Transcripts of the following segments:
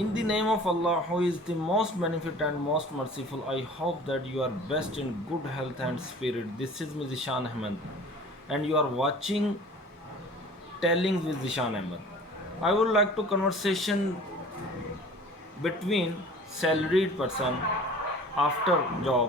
In the name of Allah, who is the most beneficent and most merciful, I hope that you are best in good health and spirit. This is Ms. Zishan Ahmed, and you are watching Tellings with Zishan Ahmed. I would like to conversation between salaried person after job.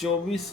24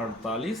48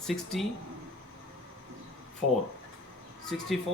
64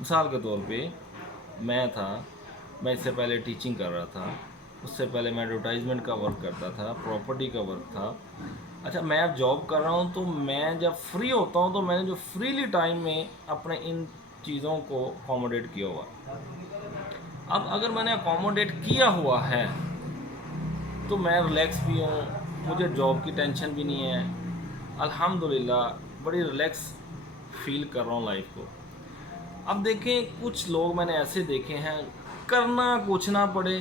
مثال کے طور پہ میں اس سے پہلے teaching کر رہا تھا، اس سے پہلے میں ایڈورٹائزمنٹ کا ورک کرتا تھا، پراپرٹی کا ورک تھا. اچھا میں اب جاب کر رہا ہوں، تو میں جب فری ہوتا ہوں تو میں نے جو فریلی ٹائم میں اپنے ان چیزوں کو اکوموڈیٹ کیا ہوا. اب اگر میں نے اکوموڈیٹ کیا ہوا ہے تو میں ریلیکس بھی ہوں، مجھے جاب کی ٹینشن بھی نہیں ہے، الحمدللہ بڑی ریلیکس فیل کر رہا ہوں لائف کو. اب دیکھیں کچھ لوگ میں نے ایسے دیکھے ہیں، کرنا کچھ نہ پڑے،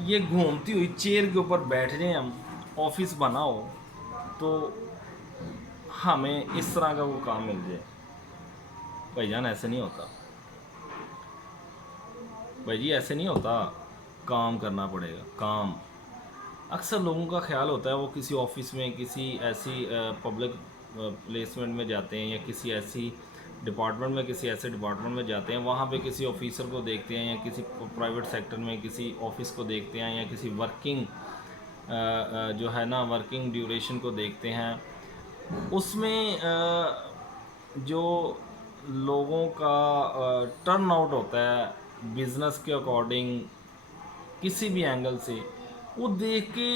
یہ گھومتی ہوئی چیئر کے اوپر بیٹھ جائیں، ہم آفس بنا ہو تو ہمیں اس طرح کا وہ کام مل جائے. بھائی جان ایسے نہیں ہوتا، بھائی جی ایسے نہیں ہوتا. کام کرنا پڑے گا، کام. اکثر لوگوں کا خیال ہوتا ہے وہ کسی آفس میں، کسی ایسی پبلک پلیسمنٹ میں جاتے ہیں، یا کسی ایسی ڈپارٹمنٹ میں، کسی ایسے ڈپارٹمنٹ میں جاتے ہیں، وہاں پہ کسی آفیسر کو دیکھتے ہیں، یا کسی پرائیویٹ سیکٹر میں کسی آفس کو دیکھتے ہیں، یا کسی ورکنگ جو ہے نا ورکنگ ڈیوریشن کو دیکھتے ہیں. اس میں جو لوگوں کا ٹرن آؤٹ ہوتا ہے بزنس کے اکارڈنگ کسی بھی اینگل سے، وہ دیکھ کے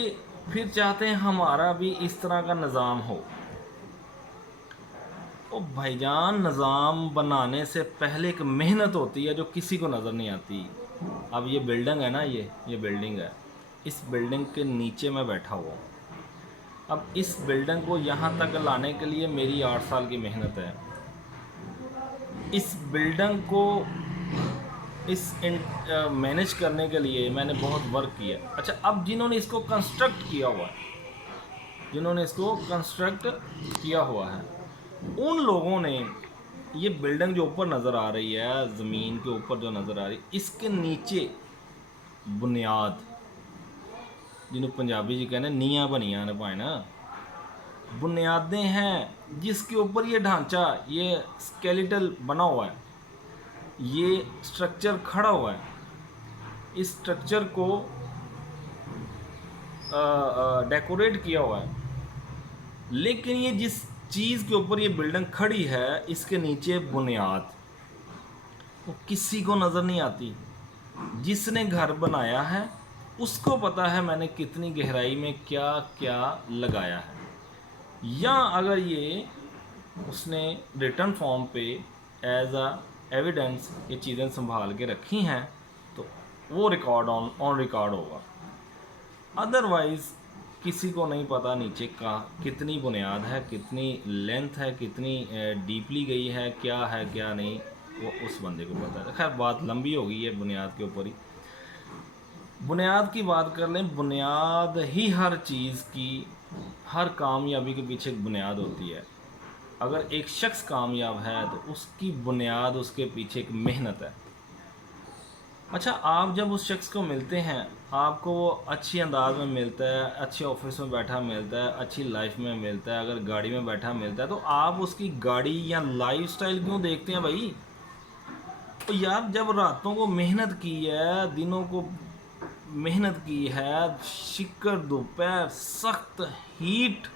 پھر چاہتے ہیں ہمارا بھی اس طرح کا نظام ہو. او بھائی جان نظام بنانے سے پہلے ایک محنت ہوتی ہے جو کسی کو نظر نہیں آتی. اب یہ بلڈنگ ہے نا، یہ بلڈنگ ہے، اس بلڈنگ کے نیچے میں بیٹھا ہوا ہوں. اب اس بلڈنگ کو یہاں تک لانے کے لیے میری 8 سال کی محنت ہے. اس بلڈنگ کو مینیج کرنے کے لیے میں نے بہت ورک کیا. اچھا اب جنہوں نے اس کو کنسٹرکٹ کیا ہوا ہے، ان لوگوں نے یہ بلڈنگ جو اوپر نظر آ رہی ہے، زمین کے اوپر جو نظر آ رہی ہے، اس کے نیچے بنیاد، جنہوں پنجابی جی کہنے نیاں بنیاں نے پائے نا، بنیادیں ہیں جس کے اوپر یہ ڈھانچہ، یہ اسکیلیٹل بنا ہوا ہے، یہ اسٹرکچر کھڑا ہوا ہے. اس اسٹرکچر کو ڈیکوریٹ کیا ہوا ہے. لیکن یہ جس چیز کے اوپر یہ بلڈنگ کھڑی ہے، اس کے نیچے بنیاد وہ کسی کو نظر نہیں آتی. جس نے گھر بنایا ہے اس کو پتا ہے میں نے کتنی گہرائی میں کیا کیا لگایا ہے. یا اگر یہ اس نے ریٹن فارم پہ ایز اے ایویڈنس یہ چیزیں سنبھال کے رکھی ہیں تو وہ ریکارڈ آن ریکارڈ ہوگا. ادروائز کسی کو نہیں پتا نیچے کا کتنی بنیاد ہے، کتنی لینتھ ہے، کتنی ڈیپلی گئی ہے، کیا ہے کیا نہیں، وہ اس بندے کو پتا ہے. خیر بات لمبی ہو گئی ہے بنیاد کے اوپر ہی. بنیاد کی بات کر لیں، بنیاد ہی ہر چیز کی، ہر کامیابی کے پیچھے ایک بنیاد ہوتی ہے. اگر ایک شخص کامیاب ہے تو اس کی بنیاد، اس کے پیچھے ایک محنت ہے. اچھا آپ جب اس شخص کو ملتے ہیں، آپ کو وہ اچھی انداز میں ملتا ہے، اچھے آفس میں بیٹھا ملتا ہے، اچھی لائف میں ملتا ہے، اگر گاڑی میں بیٹھا ملتا ہے، تو آپ اس کی گاڑی یا لائف سٹائل کیوں دیکھتے ہیں بھائی؟ تو یار جب راتوں کو محنت کی ہے، دنوں کو محنت کی ہے، شکر دوپہر سخت ہیٹ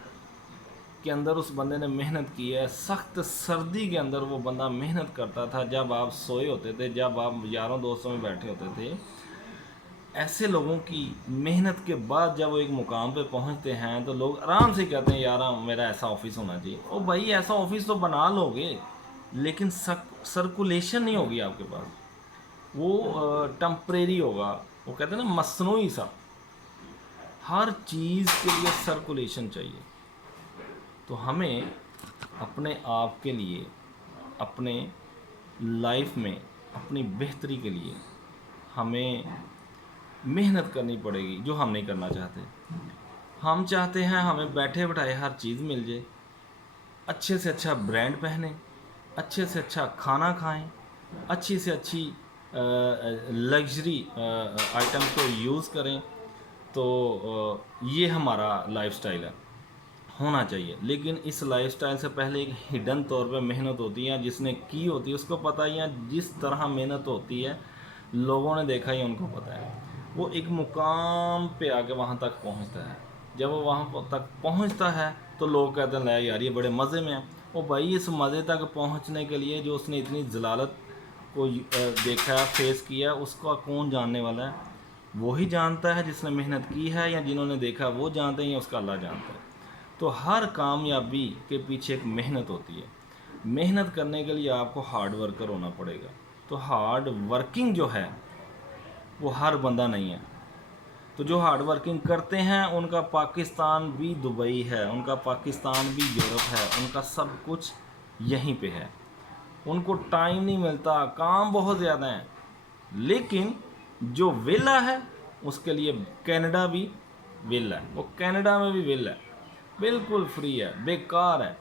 کے اندر اس بندے نے محنت کی ہے، سخت سردی کے اندر وہ بندہ محنت کرتا تھا، جب آپ سوئے ہوتے تھے، جب آپ یاروں دوستوں میں بیٹھے ہوتے تھے. ایسے لوگوں کی محنت کے بعد جب وہ ایک مقام پہ پہنچتے ہیں تو لوگ آرام سے کہتے ہیں یار میرا ایسا آفس ہونا چاہیے. او بھائی ایسا آفس تو بنا لو گے، لیکن سرکولیشن نہیں ہوگی آپ کے پاس، وہ ٹمپریری ہوگا. وہ کہتے ہیں نا مصنوعی سا. ہر چیز کے لیے سرکولیشن چاہیے. تو ہمیں اپنے آپ کے لیے، اپنے لائف میں اپنی بہتری کے لیے ہمیں محنت کرنی پڑے گی، جو ہم نہیں کرنا چاہتے. ہم چاہتے ہیں ہمیں بیٹھے بٹھائے ہر چیز مل جائے، اچھے سے اچھا برانڈ پہنیں، اچھے سے اچھا کھانا کھائیں، اچھی سے اچھی لگژری آئٹم کو یوز کریں. تو یہ ہمارا لائف سٹائل ہے، ہونا چاہیے. لیکن اس لائف سٹائل سے پہلے ایک ہڈن طور پہ محنت ہوتی ہے، جس نے کی ہوتی ہے اس کو پتہ ہی ہے. جس طرح محنت ہوتی ہے لوگوں نے دیکھا ہی ان کو پتہ ہے. وہ ایک مقام پہ آ کے وہاں تک پہنچتا ہے. جب وہ وہاں تک پہنچتا ہے تو لوگ کہتے ہیں لے یار یہ بڑے مزے میں ہیں. اور بھائی اس مزے تک پہنچنے کے لیے جو اس نے اتنی ضلالت کو دیکھا ہے، فیس کیا، اس کا کون جاننے والا ہے؟ وہی جانتا ہے جس نے محنت کی ہے، یا جنہوں نے دیکھا وہ جانتے ہیں، یا اس کا اللہ جانتا ہے۔ تو ہر کامیابی کے پیچھے ایک محنت ہوتی ہے۔ محنت کرنے کے لیے آپ کو ہارڈ ورکر ہونا پڑے گا۔ تو ہارڈ ورکنگ جو ہے وہ ہر بندہ نہیں ہے۔ تو جو ہارڈ ورکنگ کرتے ہیں ان کا پاکستان بھی دبئی ہے، ان کا پاکستان بھی یورپ ہے، ان کا سب کچھ یہیں پہ ہے۔ ان کو ٹائم نہیں ملتا، کام بہت زیادہ ہیں، لیکن جو ویلا ہے اس کے لیے کینیڈا بھی ویلا ہے، وہ کینیڈا میں بھی ویلا ہے، بالکل فری ہے، بیکار ہے۔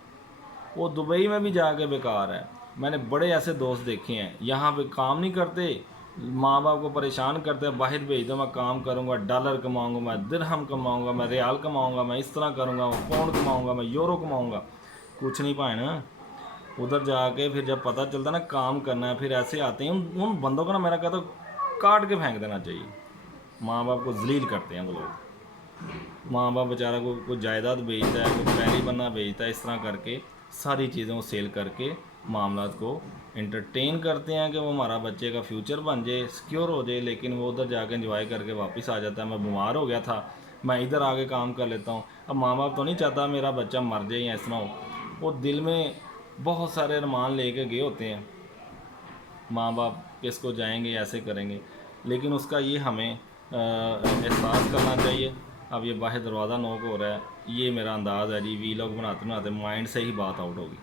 وہ دبئی میں بھی جا کے بیکار ہے۔ میں نے بڑے ایسے دوست دیکھے ہیں، یہاں پہ کام نہیں کرتے، ماں باپ کو پریشان کرتے ہیں، باہر بھیج دو، میں کام کروں گا، ڈالر کماؤں گا، میں درہم کماؤں گا، میں ریال کماؤں گا، میں اس طرح کروں گا، میں پاؤنڈ کماؤں گا، میں یورو کماؤں گا۔ کچھ نہیں پائے نا۔ ادھر جا کے پھر جب پتہ چلتا ہے نا کام کرنا ہے، پھر ایسے آتے ہیں، ان بندوں کو نا میرا کہتا کاٹ کے پھینک دینا چاہیے۔ ماں باپ کو ذلیل کرتے ہیں وہ لوگ۔ ماں باپ بیچارہ کو کوئی جائیداد بیچتا ہے، کوئی پہلی بننا بیچتا ہے، اس طرح کر کے ساری چیزوں کو سیل کر کے معاملات کو انٹرٹین کرتے ہیں کہ وہ ہمارا بچے کا فیوچر بن جائے، سیکیور ہو جائے، لیکن وہ ادھر جا کے انجوائے کر کے واپس آ جاتا ہے۔ میں بیمار ہو گیا تھا، میں ادھر آ کے کام کر لیتا ہوں۔ اب ماں باپ تو نہیں چاہتا میرا بچہ مر جائے یا اس طرح ہو، وہ دل میں بہت سارے ارمان لے کے گئے ہوتے ہیں۔ ماں باپ کس کو جائیں گے، ایسے کریں گے، لیکن اس کا یہ ہمیں احساس کرنا چاہیے۔ اب یہ باہر دروازہ نوک ہو رہا ہے، یہ میرا انداز ہے جی، وی لوگ بناتے بناتے مائنڈ سے ہی بات آؤٹ ہوگی۔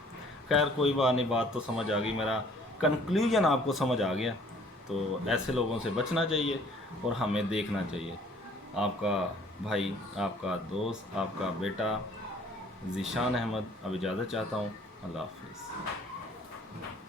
خیر کوئی بات نہیں، بات تو سمجھ آ گئی، میرا کنکلوژن آپ کو سمجھ آ گیا۔ تو ایسے لوگوں سے بچنا چاہیے اور ہمیں دیکھنا چاہیے۔ آپ کا بھائی، آپ کا دوست، آپ کا بیٹا ذیشان احمد اب اجازت چاہتا ہوں۔ اللہ حافظ۔